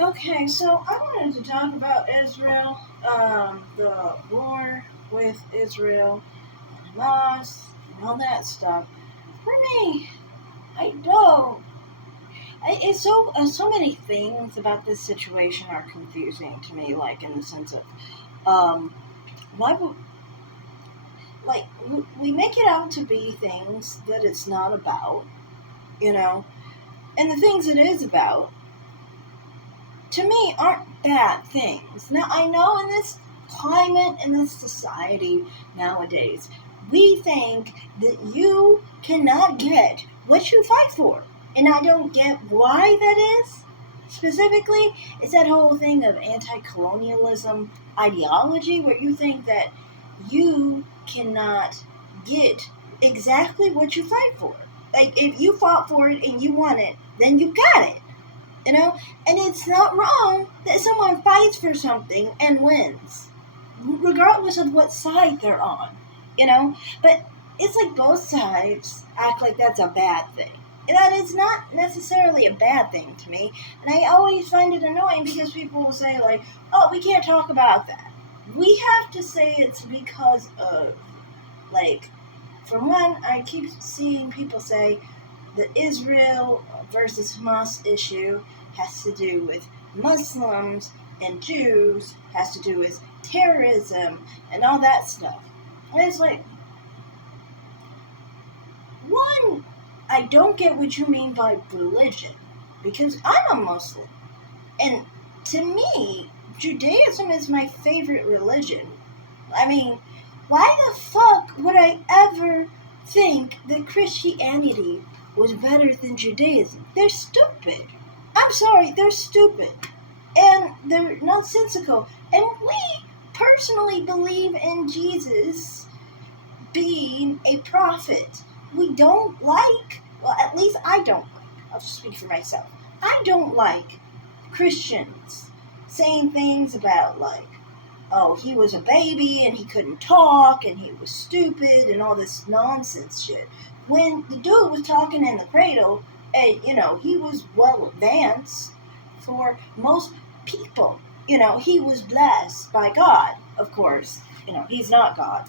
Okay, so I wanted to talk about Israel, the war with Israel, Hamas, and all that stuff. For me, I don't. It's so many things about this situation are confusing to me. Like in the sense of, why would like we make it out to be things that it's not about, you know, and the things it is about to me aren't bad things. Now I know in this climate, in this society nowadays, we think that you cannot get what you fight for. And I don't get why that is. Specifically, it's that whole thing of anti-colonialism ideology where you think that you cannot get exactly what you fight for. Like if you fought for it and you won it, then you got it. You know, and it's not wrong that someone fights for something and wins, regardless of what side they're on. You know, but it's like both sides act like that's a bad thing. And that is not necessarily a bad thing to me. And I always find it annoying because people will say, like, oh, we can't talk about that. We have to say it's because of, like, for one, I keep seeing people say the Israel versus Hamas issue has to do with Muslims and Jews, has to do with terrorism and all that stuff. And it's like, one, I don't get what you mean by religion because I'm a Muslim. And to me, Judaism is my favorite religion. I mean, why the fuck would I ever think that Christianity was better than Judaism? They're stupid. I'm sorry, they're stupid. And they're nonsensical. And we personally believe in Jesus being a prophet. We don't like, well, at least I don't like, I'll just speak for myself. I don't like Christians saying things about, like, oh, he was a baby and he couldn't talk and he was stupid and all this nonsense shit. When the dude was talking in the cradle, and he was well advanced for most people. He was blessed by God, of course. He's not God.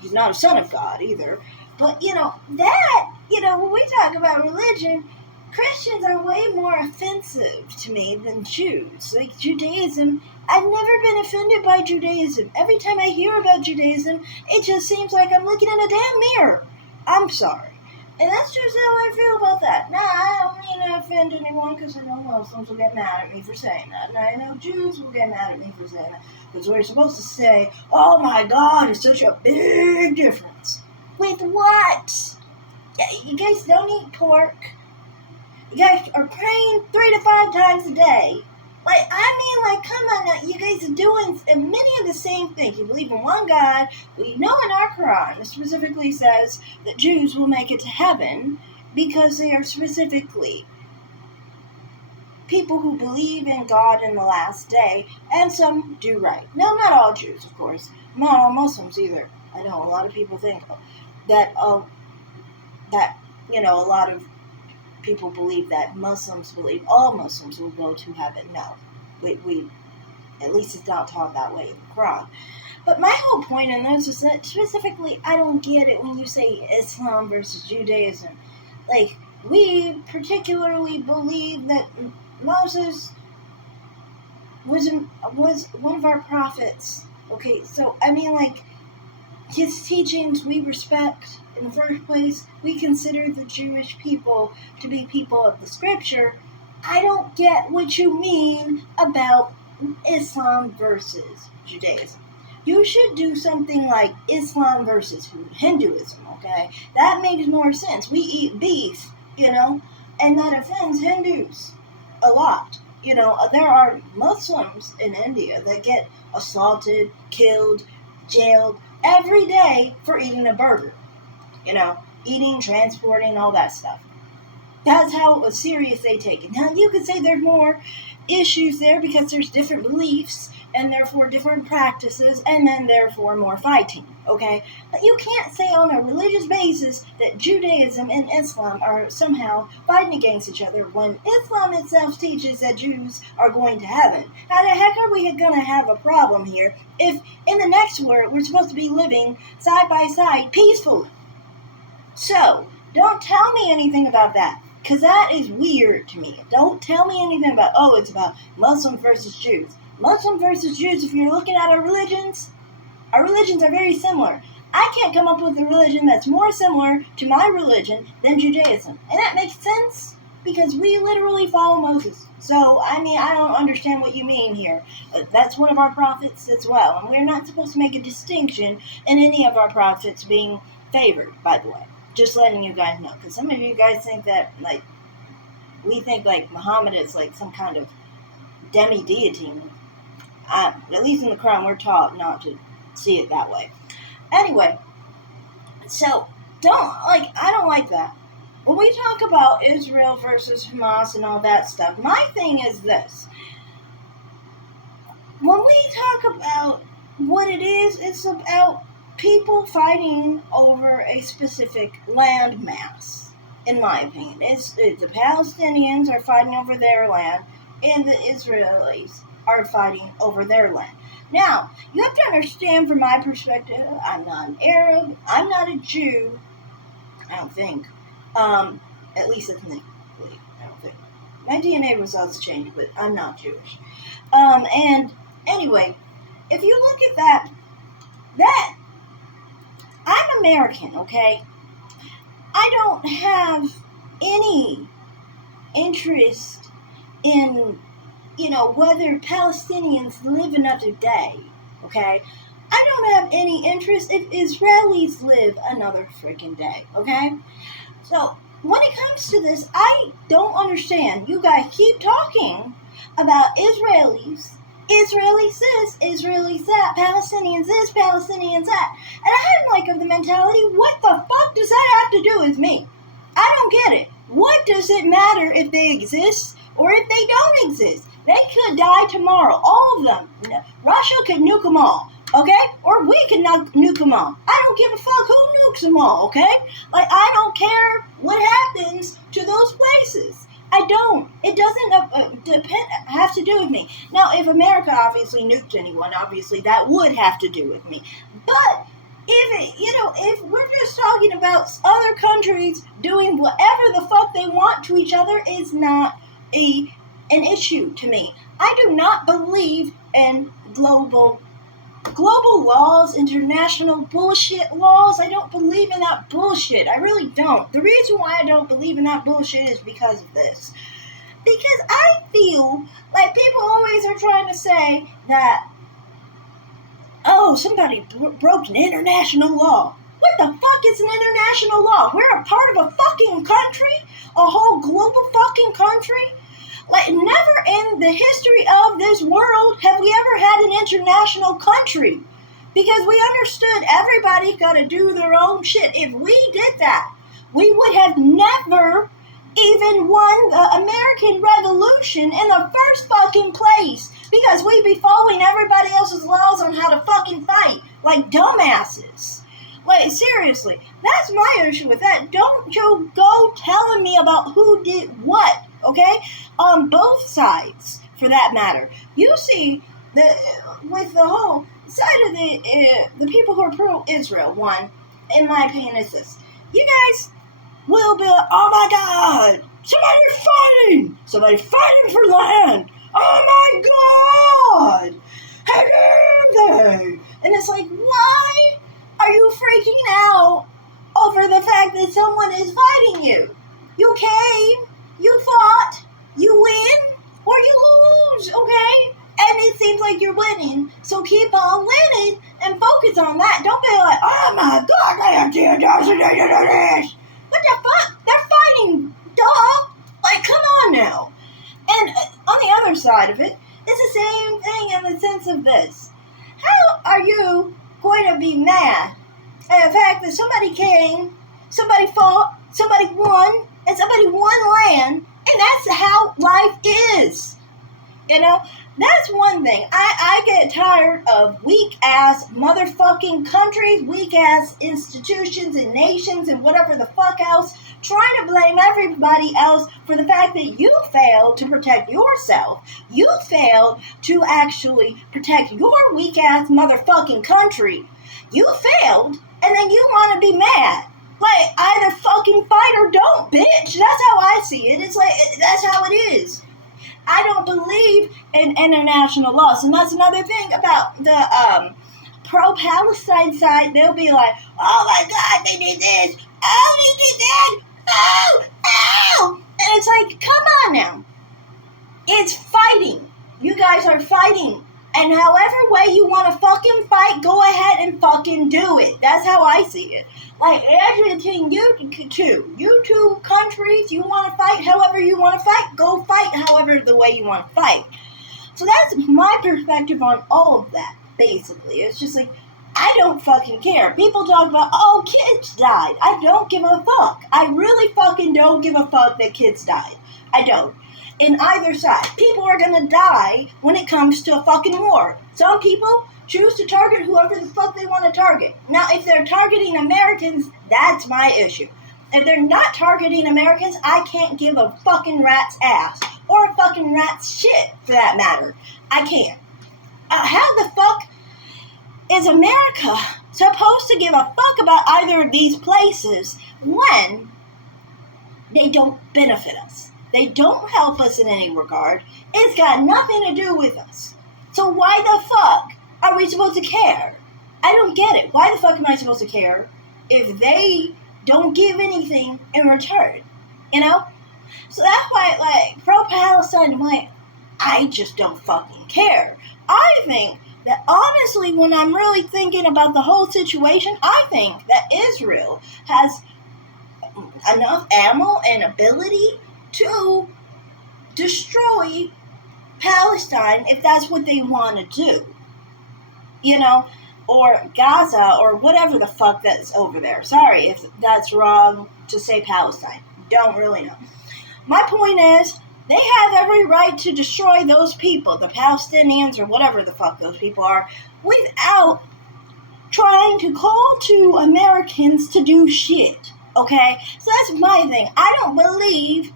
He's not a son of God either. But, when we talk about religion, Christians are way more offensive to me than Jews. Like Judaism, I've never been offended by Judaism. Every time I hear about Judaism, it just seems like I'm looking in a damn mirror. I'm sorry. And that's just how I feel about that. Now, I don't mean to offend anyone because I know Muslims will get mad at me for saying that. And I know Jews will get mad at me for saying that. Because we're supposed to say, oh my God, it's such a big difference. With what? You guys don't eat pork. You guys are praying 3 to 5 times a day. Come on now. You guys are doing many of the same things. You believe in one God. We know in our Quran, it specifically says that Jews will make it to heaven because they are specifically people who believe in God in the last day, and some do right. Now, not all Jews, of course. Not all Muslims either. I know a lot of people think that, a lot of people believe that Muslims believe all Muslims will go to heaven. No, we at least it's not taught that way in the Quran. But my whole point in this is that specifically, I don't get it when you say Islam versus Judaism. Like, we particularly believe that Moses was one of our prophets. Okay, so his teachings we respect. In the first place, we consider the Jewish people to be people of the scripture. I don't get what you mean about Islam versus Judaism. You should do something like Islam versus Hinduism, okay? That makes more sense. We eat beef, and that offends Hindus a lot. There are Muslims in India that get assaulted, killed, jailed every day for eating a burger. Eating, transporting, all that stuff. That's how serious they take it. Now, you could say there's more issues there because there's different beliefs and therefore different practices and then therefore more fighting, okay? But you can't say on a religious basis that Judaism and Islam are somehow fighting against each other when Islam itself teaches that Jews are going to heaven. How the heck are we going to have a problem here if in the next world we're supposed to be living side by side peacefully? So, don't tell me anything about that. Because that is weird to me. Don't tell me anything about, oh, it's about Muslims versus Jews. Muslim versus Jews, if you're looking at our religions are very similar. I can't come up with a religion that's more similar to my religion than Judaism. And that makes sense because we literally follow Moses. So, I don't understand what you mean here. That's one of our prophets as well. And we're not supposed to make a distinction in any of our prophets being favored, by the way. Just letting you guys know, because some of you guys think that, we think, Muhammad is, some kind of demi-deity. At least in the Quran, we're taught not to see it that way. Anyway, so, I don't like that. When we talk about Israel versus Hamas and all that stuff, my thing is this. When we talk about what it is, it's about people fighting over a specific land mass, in my opinion. It's the Palestinians are fighting over their land, and the Israelis are fighting over their land. Now, you have to understand from my perspective, I'm not an Arab, I'm not a Jew, I don't think. At least ethnically, I don't think. My DNA results change, but I'm not Jewish. And anyway, if you look at that I'm American, okay? I don't have any interest in, whether Palestinians live another day, okay? I don't have any interest if Israelis live another freaking day, okay? So, when it comes to this, I don't understand. You guys keep talking about Israelis, Israelis this, Israelis that, Palestinians this, Palestinians that. And I'm of the mentality, what the fuck does that have to do with me? I don't get it. What does it matter if they exist or if they don't exist? They could die tomorrow, all of them. Russia could nuke them all, okay? Or we could nuke them all. I don't give a fuck who nukes them all, okay? I don't care what happens to those places. I don't. It doesn't have to do with me. Now, if America obviously nuked anyone, obviously that would have to do with me. But if we're just talking about other countries doing whatever the fuck they want to each other, is not an issue to me. I do not believe in global laws, international bullshit laws. I don't believe in that bullshit. I really don't. The reason why I don't believe in that bullshit is because of this. Because I feel like people always are trying to say that, oh, somebody broke an international law. What the fuck is an international law? We're a part of a fucking country? A whole global fucking country? Never in the history of this world have we ever had an international country. Because we understood everybody's got to do their own shit. If we did that, we would have never even won the American Revolution in the first fucking place. Because we'd be following everybody else's laws on how to fucking fight. Like dumbasses. Seriously. That's my issue with that. Don't you go telling me about who did what. Okay? On both sides, for that matter. You see, with the whole side of the people who are pro-Israel, one, in my opinion, is this. You guys will be like, oh my God, somebody's fighting for land. Oh my God, how dare they? And it's like, why are you freaking out over the fact that someone is fighting you? You came. You fought, you win, or you lose, okay? And it seems like you're winning, so keep on winning and focus on that. Don't be like, oh my God, I have to do this. What the fuck? They're fighting, duh. Come on now. And on the other side of it, it's the same thing in the sense of this. How are you going to be mad at the fact that somebody came, somebody fought, somebody won, and somebody one land, and that's how life is. That's one thing. I get tired of weak-ass motherfucking countries, weak-ass institutions and nations and whatever the fuck else, trying to blame everybody else for the fact that you failed to protect yourself. You failed to actually protect your weak-ass motherfucking country. You failed, and then you want to be mad. Like, either fucking fight or don't, bitch. That's how I see it. It's like, that's how it is. I don't believe in international laws. And that's another thing about the pro-Palestine side. They'll be like, oh my God, they did this. Oh, they did that. Oh, ow. And it's like, come on now. It's fighting. You guys are fighting. And however way you want to fucking fight, go ahead and fucking do it. That's how I see it. Like, everything you two countries, you want to fight however you want to fight, go fight however the way you want to fight. So that's my perspective on all of that, basically. It's just like, I don't fucking care. People talk about, oh, kids died. I don't give a fuck. I really fucking don't give a fuck that kids died. I don't. In either side. People are gonna die when it comes to a fucking war. Some people choose to target whoever the fuck they want to target. Now, if they're targeting Americans, that's my issue. If they're not targeting Americans, I can't give a fucking rat's ass. Or a fucking rat's shit, for that matter. I can't. How the fuck is America supposed to give a fuck about either of these places when they don't benefit us? They don't help us in any regard. It's got nothing to do with us. So why the fuck are we supposed to care? I don't get it. Why the fuck am I supposed to care if they don't give anything in return? So that's why, like, pro-Palestine, I just don't fucking care. I think that, honestly, when I'm really thinking about the whole situation, I think that Israel has enough ammo and ability to destroy Palestine if that's what they want to do. Or Gaza, or whatever the fuck that's over there. Sorry if that's wrong to say Palestine. Don't really know. My point is, they have every right to destroy those people, the Palestinians, or whatever the fuck those people are, without trying to call to Americans to do shit. Okay? So that's my thing. I don't believe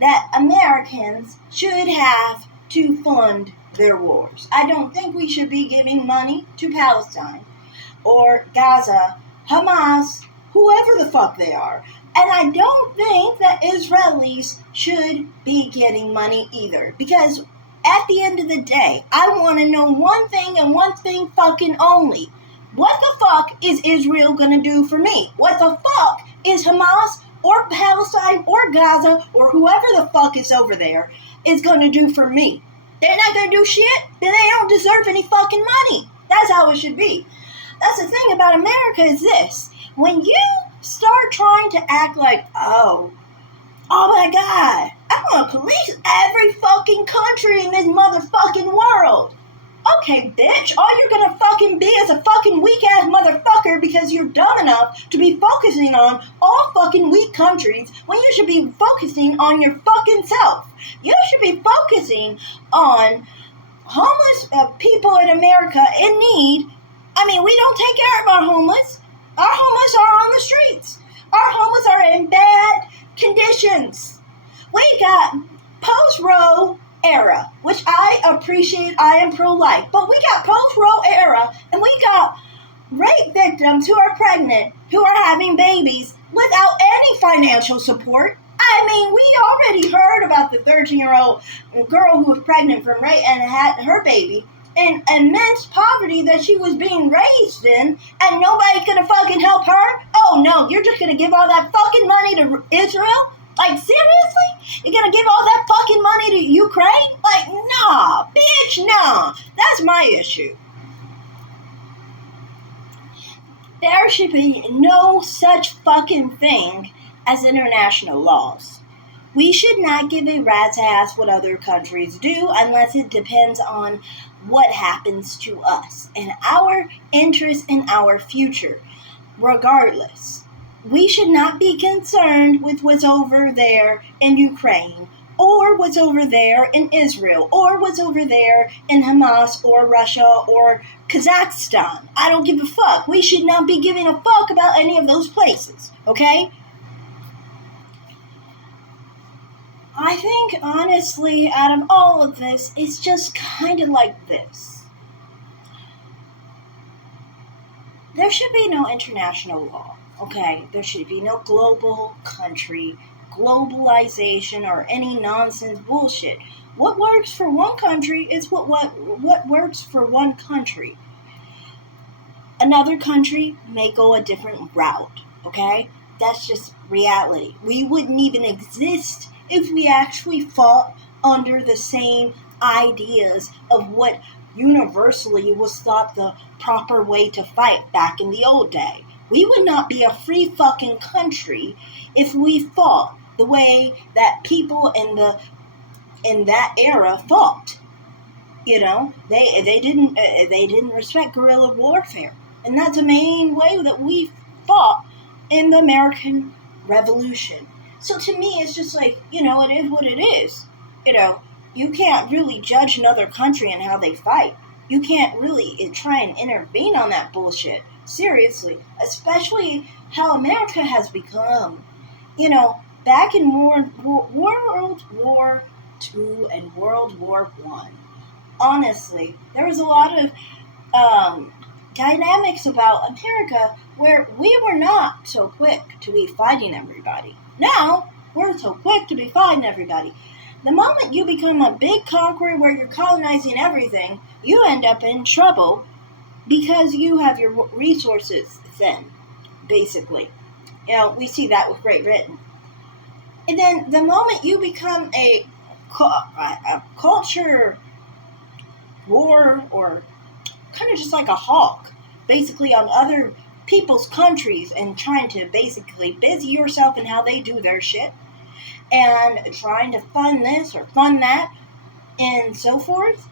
that Americans should have to fund their wars. I don't think we should be giving money to Palestine or Gaza, Hamas, whoever the fuck they are. And I don't think that Israelis should be getting money either. Because at the end of the day, I want to know one thing and one thing fucking only. What the fuck is Israel going to do for me? What the fuck is Hamas or Palestine or Gaza or whoever the fuck is over there is going to do for me? They're not going to do shit? Then they don't deserve any fucking money. That's how it should be. That's the thing about America is this. When you start trying to act like, oh my God, I'm going to police every fucking country in this motherfucking world. Okay, bitch, all you're going to fucking be is a fucking weak-ass motherfucker because you're dumb enough to be focusing on all fucking weak countries when you should be focusing on your fucking self. You should be focusing on homeless people in America in need. I mean, we don't take care of our homeless. Our homeless are on the streets. Our homeless are in bad conditions. We got post-Roe era, which I appreciate. I am pro-life. But we got post-Roe era, and we got rape victims who are pregnant, who are having babies without any financial support. I mean, we already heard about the 13-year-old girl who was pregnant from rape and had her baby in immense poverty that she was being raised in, and nobody's gonna fucking help her? Oh no, you're just gonna give all that fucking money to Israel? Like, seriously? You're gonna give all that fucking money to Ukraine? Like, nah, bitch, nah. That's my issue. There should be no such fucking thing as international laws. We should not give a rat's ass what other countries do unless it depends on what happens to us and our interest in our future. Regardless, we should not be concerned with what's over there in Ukraine, or what's over there in Israel, or what's over there in Hamas, or Russia, or Kazakhstan. I don't give a fuck. We should not be giving a fuck about any of those places, okay? I think, honestly, out of all of this, it's just kind of like this. There should be no international law, okay? There should be no global country, globalization, or any nonsense bullshit. What works for one country is what works for one country. Another country may go a different route, okay? That's just reality. We wouldn't even exist if we actually fought under the same ideas of what universally was thought the proper way to fight back in the old day. We would not be a free fucking country if we fought the way that people in that era fought. You know, they didn't respect guerrilla warfare, and that's the main way that we fought in the American Revolution. So to me, it's just like, it is what it is. You can't really judge another country and how they fight. You can't really try and intervene on that bullshit. Seriously. Especially how America has become. Back in World War II and World War I, honestly, there was a lot of dynamics about America where we were not so quick to be fighting everybody. Now, we're so quick to be fighting everybody. The moment you become a big conqueror where you're colonizing everything, you end up in trouble because you have your resources thin, basically. We see that with Great Britain. And then the moment you become a culture war, or kind of just like a hawk, basically on other people's countries and trying to basically busy yourself in how they do their shit and trying to fund this or fund that and so forth,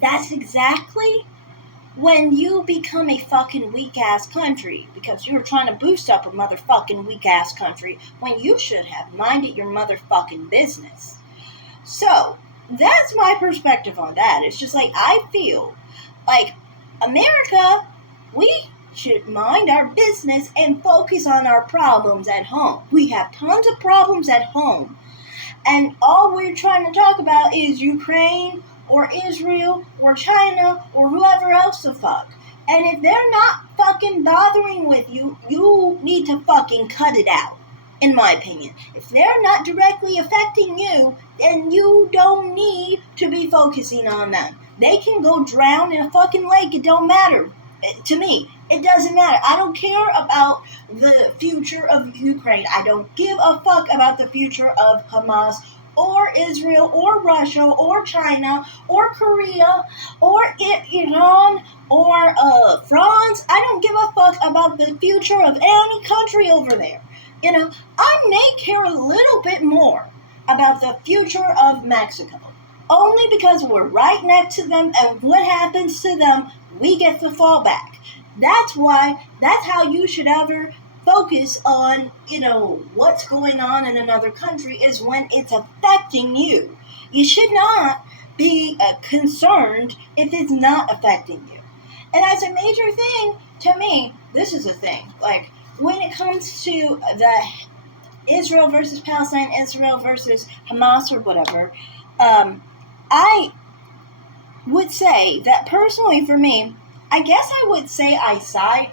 that's exactly when you become a fucking weak-ass country, because you're trying to boost up a motherfucking weak-ass country when you should have minded your motherfucking business. So, that's my perspective on that. It's just like, I feel like America, we should mind our business and focus on our problems at home. We have tons of problems at home. And all we're trying to talk about is Ukraine or Israel or China or whoever else the fuck. And if they're not fucking bothering with you, you need to fucking cut it out, in my opinion. If they're not directly affecting you, then you don't need to be focusing on them. They can go drown in a fucking lake. It don't matter. To me, it doesn't matter. I don't care about the future of Ukraine. I don't give a fuck about the future of Hamas or Israel or Russia or China or Korea or Iran or France. I don't give a fuck about the future of any country over there. I may care a little bit more about the future of Mexico, only because we're right next to them, and what happens to them, we get the fallback. That's how you should ever focus on, what's going on in another country, is when it's affecting you. You should not be concerned if it's not affecting you. And as a major thing, to me, this is a thing. Like, when it comes to the Israel versus Palestine, Israel versus Hamas or whatever, I would say that personally for me, I guess I would say I side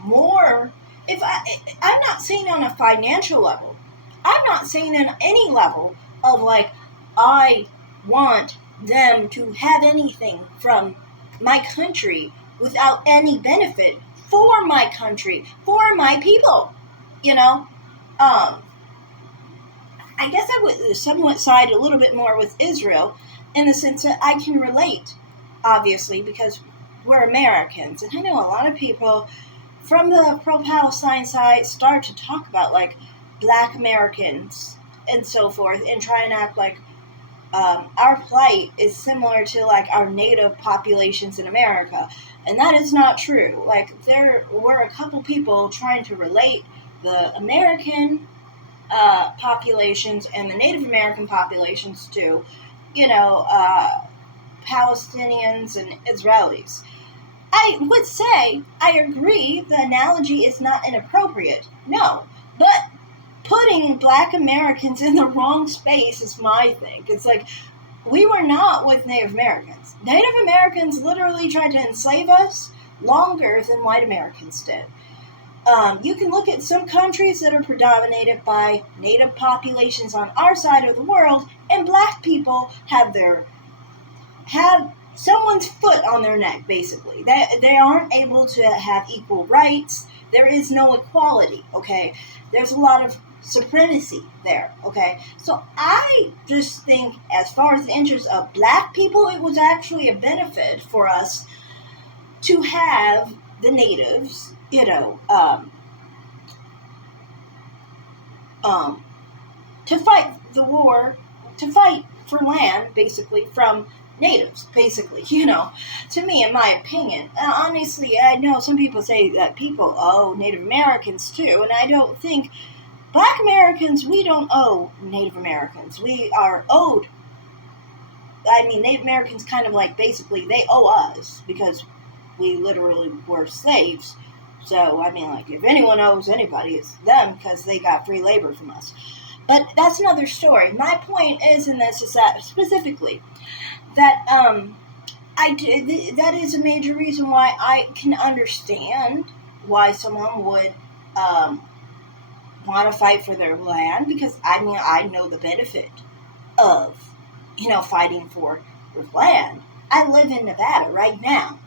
more, I'm not saying on a financial level. I'm not saying on any level of like, I want them to have anything from my country without any benefit for my country, for my people, I guess I would somewhat side a little bit more with Israel in the sense that I can relate, obviously, because we're Americans. And I know a lot of people from the pro-Palestine side start to talk about, like, Black Americans and so forth and try and act like our plight is similar to like our native populations in America, and that is not true. Like there were a couple people trying to relate the American populations and the Native American populations to, you know, Palestinians and Israelis. I would say I agree the analogy is not inappropriate. No, but putting Black Americans in the wrong space is my thing. It's like we were not with Native Americans. Native Americans literally tried to enslave us longer than white Americans did. You can look at some countries that are predominated by native populations on our side of the world, and Black people have someone's foot on their neck, basically. They aren't able to have equal rights. There is no equality, okay? There's a lot of supremacy there, okay? So I just think as far as the interests of Black people, it was actually a benefit for us to have the natives, to fight the war, to fight for land, basically, from natives, basically, to me, in my opinion. Honestly, I know some people say that people owe Native Americans too, and I don't think Black Americans, we don't owe Native Americans. We are owed. Native Americans kind of like basically they owe us because we literally were slaves. So, like, if anyone owes anybody, it's them because they got free labor from us. But that's another story. My point is in this is that specifically that that is a major reason why I can understand why someone would want to fight for their land, because I know the benefit of fighting for your land. I live in Nevada right now.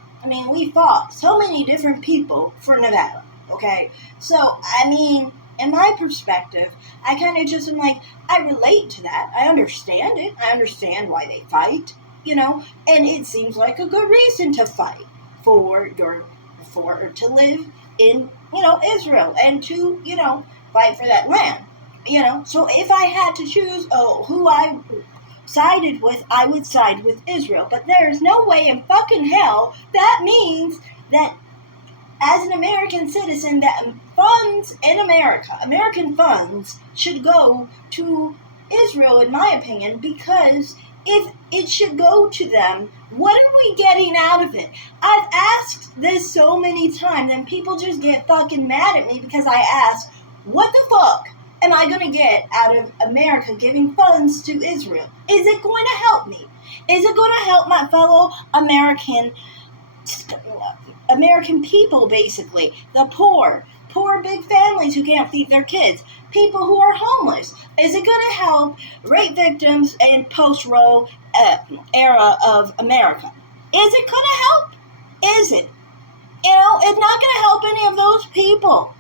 We fought so many different people for Nevada, okay? So, in my perspective, I kind of just am like, I relate to that. I understand it. I understand why they fight, and it seems like a good reason to fight for to live in, Israel and to, fight for that land, So if I had to choose who I sided with, I would side with Israel. But there's no way in fucking hell that means that as an American citizen that funds in America, American funds should go to Israel, in my opinion, because if it should go to them, what are we getting out of it? I've asked this so many times and people just get fucking mad at me because I ask, what the fuck am I going to get out of America giving funds to Israel? Is it going to help me? Is it going to help my fellow American people, basically? The poor big families who can't feed their kids, people who are homeless. Is it going to help rape victims in post-Roe era of America? Is it going to help? Is it? It's not going to help any of those people.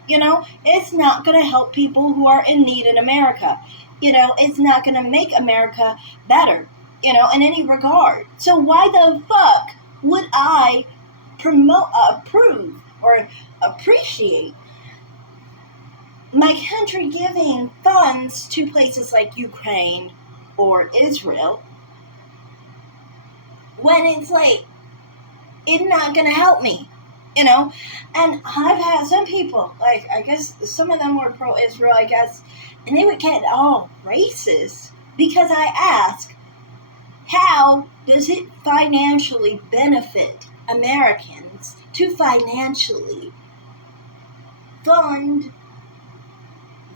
It's not going to help people who are in need in America. It's not going to make America better, in any regard. So why the fuck would I approve or appreciate my country giving funds to places like Ukraine or Israel when it's like, it's not going to help me? And I've had some people, like, I guess some of them were pro-Israel, I guess, and they would get all racist because I ask, how does it financially benefit Americans to financially fund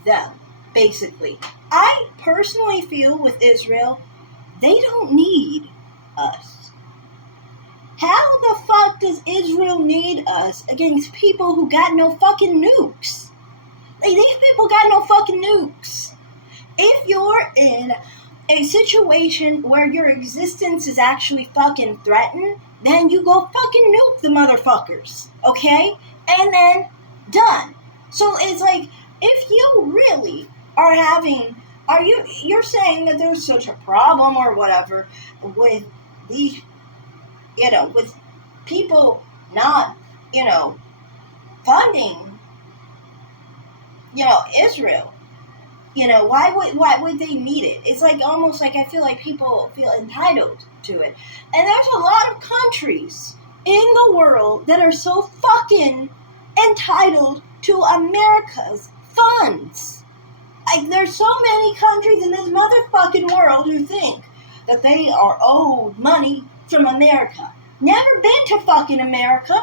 them, basically? I personally feel with Israel, they don't need us. How the fuck does Israel need us against people who got no fucking nukes? Like, these people got no fucking nukes. If you're in a situation where your existence is actually fucking threatened, then you go fucking nuke the motherfuckers, okay? And then, done. So it's like, if you really are you're saying that there's such a problem or whatever with these, with people not, funding, Israel. Why would they need it? It's like almost like I feel like people feel entitled to it. And there's a lot of countries in the world that are so fucking entitled to America's funds. Like, there's so many countries in this motherfucking world who think that they are owed money from America. Never been to fucking America.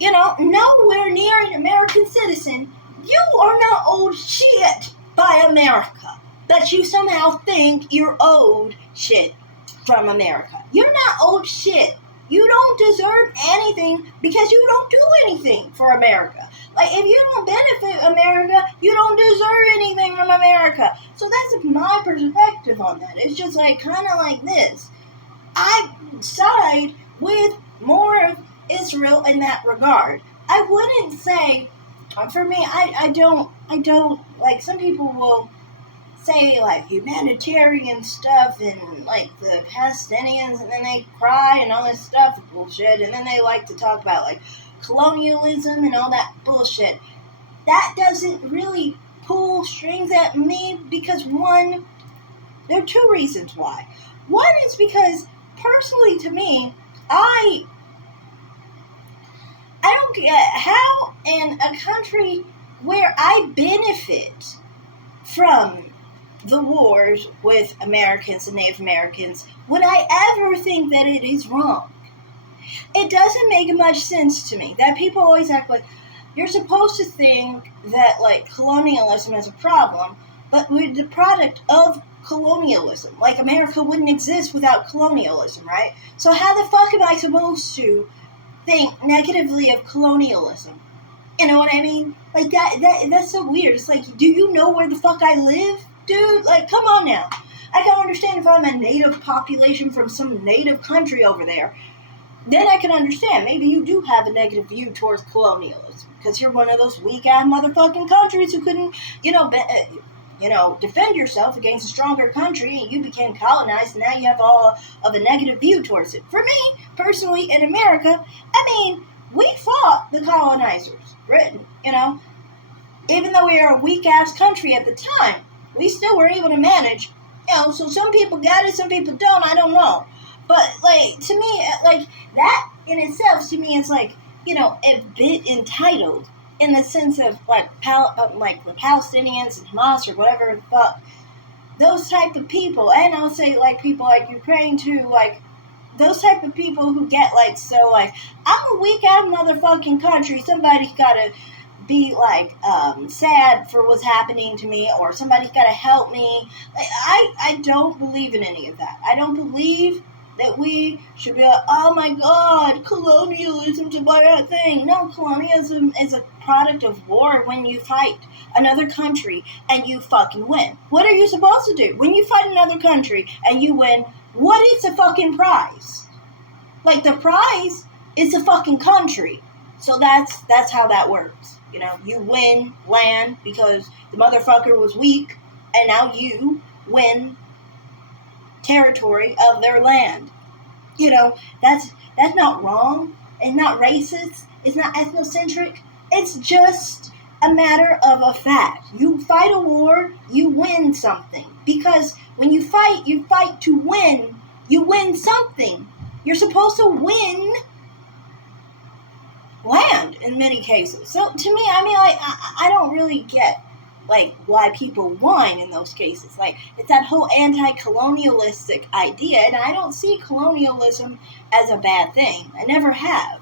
Nowhere near an American citizen. You are not owed shit by America. But you somehow think you're owed shit from America. You're not owed shit. You don't deserve anything because you don't do anything for America. Like, if you don't benefit America, you don't deserve anything from America. So that's my perspective on that. It's just like, kind of like this. I side with more of Israel in that regard. I wouldn't say, for me, I don't, like, some people will say, like, humanitarian stuff and, like, the Palestinians, and then they cry and all this stuff bullshit, and then they like to talk about, like, colonialism and all that bullshit. That doesn't really pull strings at me because, one, there are two reasons why. One is because, personally to me, I don't get how in a country where I benefit from the wars with Americans and Native Americans would I ever think that it is wrong. It doesn't make much sense to me that people always act like you're supposed to think that, like, colonialism is a problem, but we're the product of colonialism. Like, America wouldn't exist without colonialism, right? So how the fuck am I supposed to think negatively of colonialism? You know what I mean? Like, that's so weird. It's like, do you know where the fuck I live? Dude, like, come on now. I can understand if I'm a native population from some native country over there. Then I can understand. Maybe you do have a negative view towards colonialism because you're one of those weak-ass motherfucking countries who couldn't, defend yourself against a stronger country, and you became colonized, and now you have all of a negative view towards it. For me, personally, in America, we fought the colonizers, Britain, Even though we were a weak-ass country at the time, we still were able to manage. So some people got it, some people don't, I don't know. But, like, to me, like, that in itself, to me, is like, a bit entitled in the sense of, like, the Palestinians and Hamas or whatever the fuck. Those type of people, and I'll say, like, people like Ukraine, too, like, those type of people who get, like, so, like, I'm a weak-ass motherfucking country, somebody's gotta be, like, sad for what's happening to me, or somebody's gotta help me. Like, I don't believe in any of that. I don't believe that we should be like, oh my god, colonialism's a bad thing. No, colonialism is a product of war when you fight another country and you fucking win. What are you supposed to do? When you fight another country and you win, what is the fucking prize? Like, the prize is the fucking country. So that's how that works. You win land because the motherfucker was weak, and now you win territory of their land. That's not wrong. It's not racist. It's not ethnocentric. It's just a matter of a fact. You fight a war, you win something. Because when you fight to win. You win something. You're supposed to win land in many cases. So to me, I don't really get, like, why people whine in those cases. Like, it's that whole anti-colonialistic idea, and I don't see colonialism as a bad thing. I never have.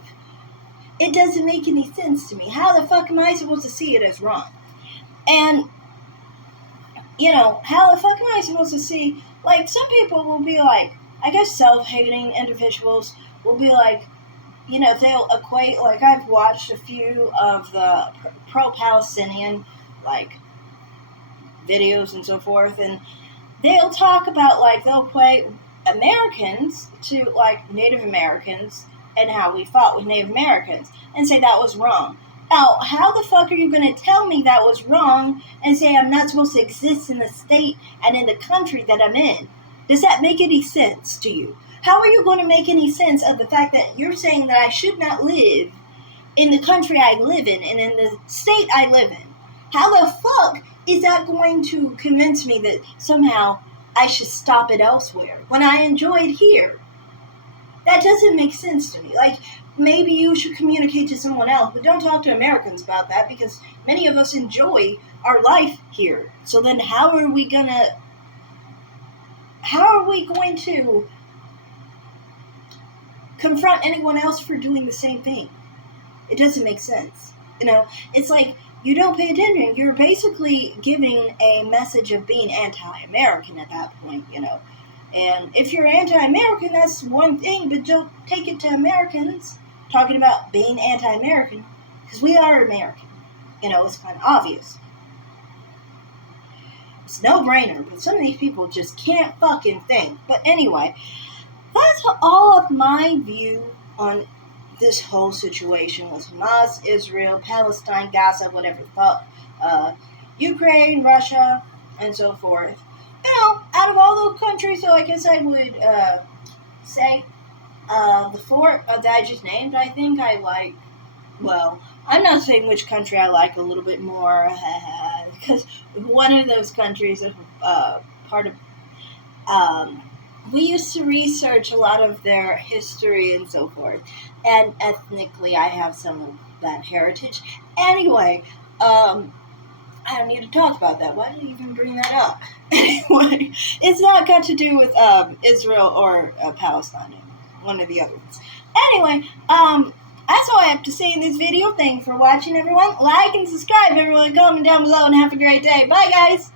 It doesn't make any sense to me. How the fuck am I supposed to see it as wrong? And, how the fuck am I supposed to see, like, some people will be like, I guess self-hating individuals will be like, they'll equate, like, I've watched a few of the pro-Palestinian, like, videos and so forth, and they'll talk about, like, they'll equate Americans to, like, Native Americans and how we fought with Native Americans and say that was wrong. Now, how the fuck are you going to tell me that was wrong and say I'm not supposed to exist in the state and in the country that I'm in? Does that make any sense to you? How are you going to make any sense of the fact that you're saying that I should not live in the country I live in and in the state I live in? How the fuck is that going to convince me that somehow I should stop it elsewhere when I enjoy it here? That doesn't make sense to me. Like, maybe you should communicate to someone else, but don't talk to Americans about that, because many of us enjoy our life here. So then how are we going to confront anyone else for doing the same thing? It doesn't make sense. It's like you don't pay attention. You're basically giving a message of being anti-American at that point. And if you're anti-American, that's one thing, but don't take it to Americans talking about being anti-American, because we are American. It's kind of obvious. It's no-brainer, but some of these people just can't fucking think. But anyway, that's all of my view on this whole situation with Hamas, Israel, Palestine, Gaza, whatever the fuck, Ukraine, Russia, and so forth. Out of all those countries, so I guess I would say the four that I just named, I think I like, well, I'm not saying which country I like a little bit more, because one of those countries is part of, we used to research a lot of their history and so forth, and ethnically I have some of that heritage. Anyway, I don't need to talk about that. Why did you even bring that up? Anyway, it's not got to do with Israel or Palestine, one of the other ones. Anyway, that's all I have to say in this video. Thanks for watching, everyone. Like and subscribe, everyone. Comment down below and have a great day. Bye, guys.